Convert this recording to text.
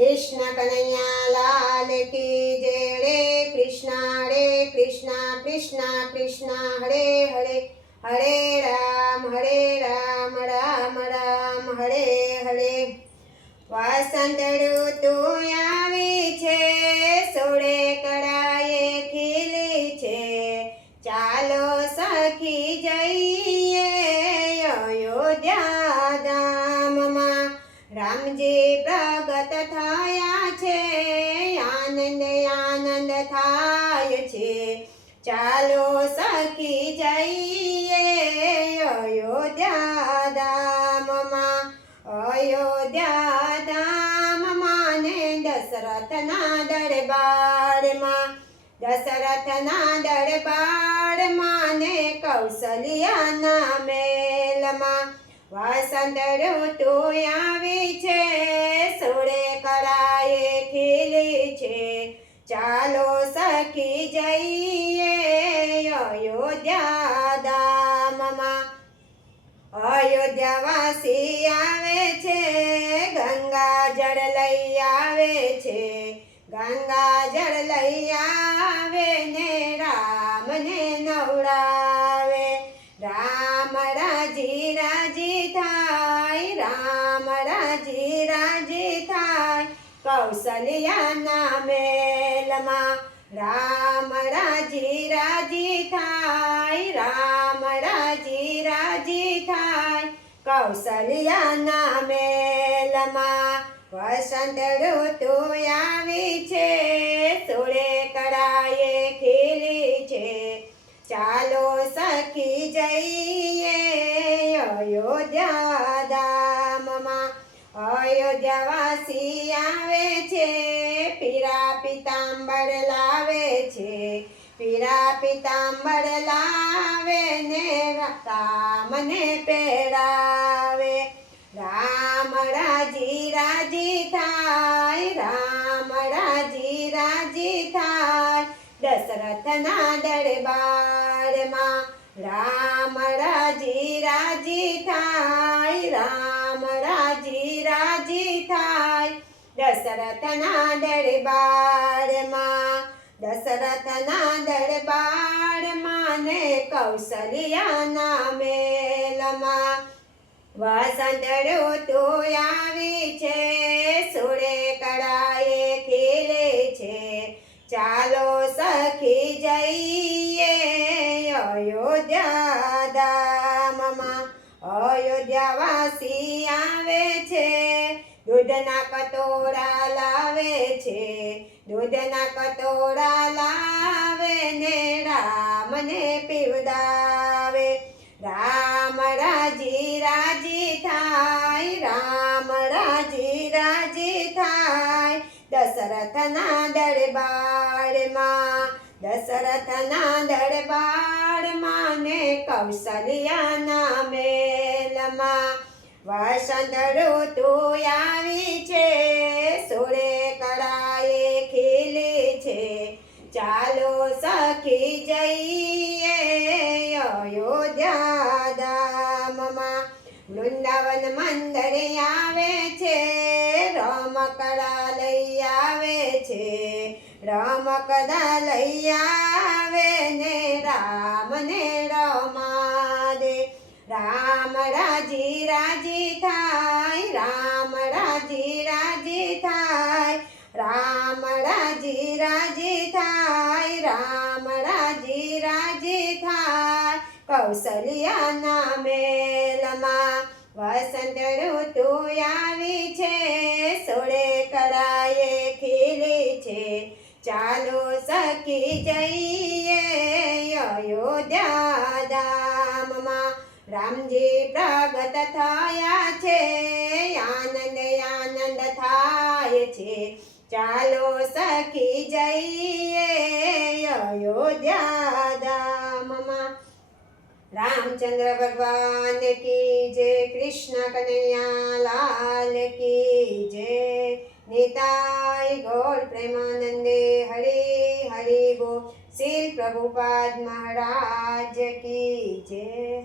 કૃષ્ણ કનૈયા લાલ કી જય રે કૃષ્ણ, હરે કૃષ્ણ કૃષ્ણ કૃષ્ણ, હરે હરે હરે રામ હરે રામ રામ રામ, હરે હરે. વાસંત ઋતુ આવી છે, સોળે કળાએ ખીલી છે. ચાલો સખી જઈએ અયોધ્યા ધામમાં. રામજી પ્રગટ થયા ચાલો સખી જઈએ અયોધ્યા ધામમાં. અયોધ્યા ધામમાં ને દશરથના દરબારમાં. દશરથના દરબારમાં ને કૌશલ્યાના મેલમાં વસંત ઋતુ આવી છે, સોળે કળાએ ખીલી છે. ચાલો અયોધ્યાવાસી આવે છે, ગંગા જળ લઈ આવે છે, ગંગા જળ લઈ આવે ને રામને નવડાવે. રામ રાજી રાજી થાય, રામ રાજી રાજી થાય કૌશલ્યાના મેલમાં રામ રાજી રાજી થાય, રામ રાજી રાજી થાય. કૌશલ્યાના મેલમાં વસંત ઋતુ આવી છે. સોળે કળાએ ખીલી છે. ચાલો સખી જઈએ અયોધ્યા ધામમાં. અયોધ્યાવાસી આવે છે, પીરા પિતાંબર લાવે છે. પીરા પિતાંબર લાવે ને રામને પેડાવે દશરથના દરબારમાં રામ રાજી રાજી થાય, રામ રાજી રાજી થાય. દશરથના દરબારમાં દશરથના દરબારમાં ને કૌશલ્યાના મેલમાં વસંત ઋતુ આવી છે સોળે કળાએ અયોધ્યાવાસી આવે છે, દૂધના કટોરા લાવે છે, દૂધના કટોરા લાવે ને રામને પીવડાવે. રામ રાજી રાજી થાય, રામ રાજી રાજી થાય. દશરથના દરબારમાં દશરથના દરબારમાં ને કૌશલ્યાના વસંત ઋતુ આવી છે, સોળે કળાએ ખીલે છે. ચાલો સખી જઈએ અયોધ્યા ધામમાં. વૃંદાવન મંદિર આવે છે, રમકડા લઈ આવે છે. રમકડા લઈ આવે ને રામને રાજી થાય, રામ રાજી રાજી થાય. કૌશલ્યાના મેલમાં વસંત ઋતુ આવી છે. સોળે કળાએ ખીલી છે. ચાલો સખી જઈએ અયોધ્યા ધામમાં. રામજી પ્રગટ થયા છે. આનંદ ચાલો સખી જઈએ અયોધ્યા ધામમાં. રામચંદ્ર ભગવાન કી જય, કૃષ્ણ કનૈયા લાલ કી જય. નિતાય ગૌર પ્રેમાનંદે હરે હરે ગો શ્રી પ્રભુપાદ મહારાજ કી જય.